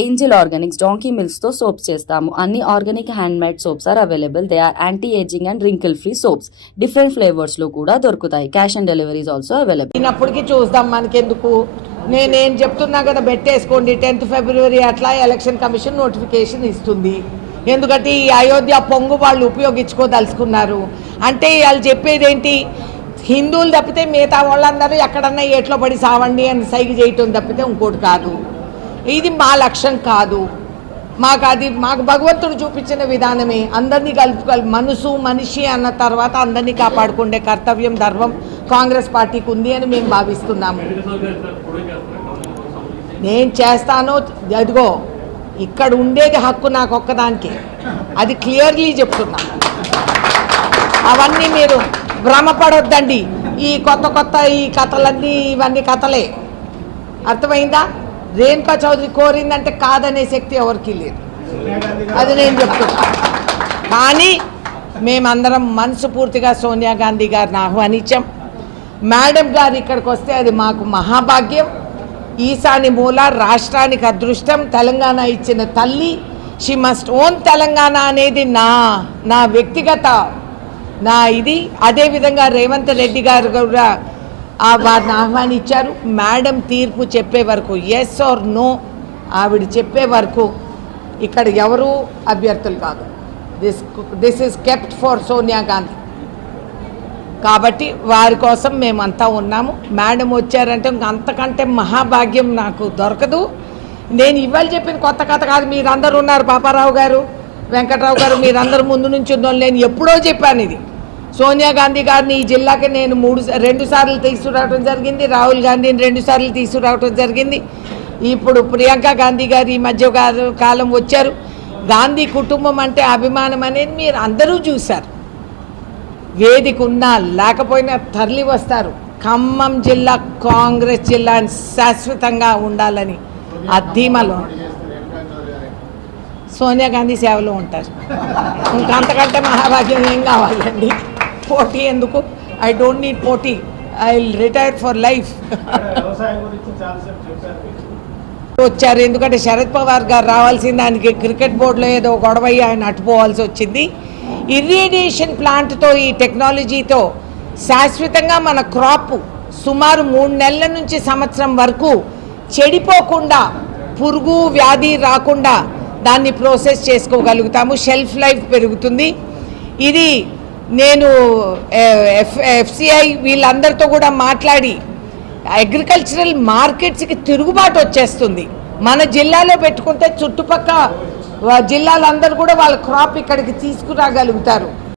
Angel Organics donkey మిల్క్స్తో soaps చేస్తాము. అన్ని organic handmade soaps are available. They are anti ageing and wrinkle free soaps. Different ఫ్లేవర్స్లో కూడా దొరుకుతాయి. Cash on deliveries also available. అయినప్పటికీ చూద్దాం మనకెందుకు. నేనేం చెప్తున్నా కదా పెట్టేసుకోండి. టెన్త్ ఫిబ్రవరి అట్లా ఎలక్షన్ కమిషన్ నోటిఫికేషన్ ఇస్తుంది. ఎందుకంటే ఈ అయోధ్య పొంగు వాళ్ళు ఉపయోగించుకోదలుచుకున్నారు. అంటే వాళ్ళు చెప్పేది ఏంటి హిందువులు తప్పితే మిగతా వాళ్ళందరూ ఎక్కడన్నా ఎట్లో పడి సావండి అని సైగ చేయటం తప్పితే ఇంకోటి కాదు. ఇది మా లక్ష్యం కాదు. మాకు అది మాకు భగవంతుడు చూపించిన విధానమే. అందరినీ కలుపుకోవాలి మనసు మనిషి అన్న తర్వాత అందరినీ కాపాడుకునే కర్తవ్యం ధర్మం కాంగ్రెస్ పార్టీకి ఉంది అని మేము భావిస్తున్నాము. నేను చేస్తాను అదిగో ఇక్కడ ఉండేది హక్కు నాకు ఒక్కదానికి. అది క్లియర్లీ చెప్తున్నా. అవన్నీ మీరు భ్రమపడొద్దండి. ఈ కొత్త కొత్త ఈ కథలన్నీ ఇవన్నీ కథలే. అర్థమైందా? రేణుకా చౌదరి కోరిందంటే కాదనే శక్తి ఎవరికి లేదు. అది నేను చెప్తున్నా. కానీ మేమందరం మనసుపూర్తిగా సోనియా గాంధీ గారిని ఆహ్వానించాం. మేడం గారు ఇక్కడికి వస్తే అది మాకు మహాభాగ్యం. ఈశాని మూల రాష్ట్రానికి అదృష్టం. తెలంగాణ ఇచ్చిన తల్లి షీ మస్ట్ ఓన్ తెలంగాణ అనేది నా నా వ్యక్తిగత నా ఇది. అదేవిధంగా రేవంత్ రెడ్డి గారు కూడా వారిని ఆహ్వానించారు. మేడం తీర్పు చెప్పే వరకు ఎస్ ఆర్ నో ఆవిడ చెప్పే వరకు ఇక్కడ ఎవరూ అభ్యర్థులు కాదు. This this is kept for Sonia Gandhi కాబట్టి వారి కోసం మేమంతా ఉన్నాము. మేడం వచ్చారంటే ఇంక అంతకంటే మహాభాగ్యం నాకు దొరకదు. నేను ఇవాళ చెప్పిన కొత్త కథ కాదు మీరందరూ ఉన్నారు పాపారావు గారు వెంకట్రావు గారు మీరందరూ ముందు నుంచి ఉన్న నేను ఎప్పుడో చెప్పాను ఇది. సోనియా గాంధీ గారిని ఈ జిల్లాకి నేను మూడు రెండు సార్లు తీసుకురావడం జరిగింది. రాహుల్ గాంధీని రెండు సార్లు తీసుకురావడం జరిగింది. ఇప్పుడు ప్రియాంక గాంధీ గారు ఈ మధ్య కాలం వచ్చారు. గాంధీ కుటుంబం అంటే అభిమానం అనేది మీరు అందరూ చూశారు. వేదిక ఉన్నా లేకపోయినా తరలి వస్తారు. ఖమ్మం జిల్లా కాంగ్రెస్ జిల్లా శాశ్వతంగా ఉండాలని ఆ ధీమలో సోనియా గాంధీ సేవలో ఉంటారు. ఇంకా అంతకంటే మహాభాగ్యం ఏం కావాలండి? పోటీ ఎందుకు? ఐ డోంట్ నీడ్ పోటీ. ఐ రిటైర్ ఫర్ లైఫ్ వచ్చారు. ఎందుకంటే శరద్ పవార్ గారు రావాల్సిన దానికి క్రికెట్ బోర్డులో ఏదో గొడవ ఆయన అట్టుపోవాల్సి వచ్చింది. ఇరిడియేషన్ ప్లాంట్తో ఈ టెక్నాలజీతో శాశ్వతంగా మన క్రాప్ సుమారు మూడు నెలల నుంచి సంవత్సరం వరకు చెడిపోకుండా పురుగు వ్యాధి రాకుండా దాన్ని ప్రోసెస్ చేసుకోగలుగుతాము. షెల్ఫ్ లైఫ్ పెరుగుతుంది. ఇది నేను ఎఫ్ ఎఫ్సిఐ వీళ్ళందరితో కూడా మాట్లాడి అగ్రికల్చరల్ మార్కెట్స్కి తిరుగుబాటు వచ్చేస్తుంది. మన జిల్లాలో పెట్టుకుంటే చుట్టుపక్క వా- జిల్లాలందరూ కూడా వాళ్ళ క్రాప్ ఇక్కడికి తీసుకురాగలుగుతారు.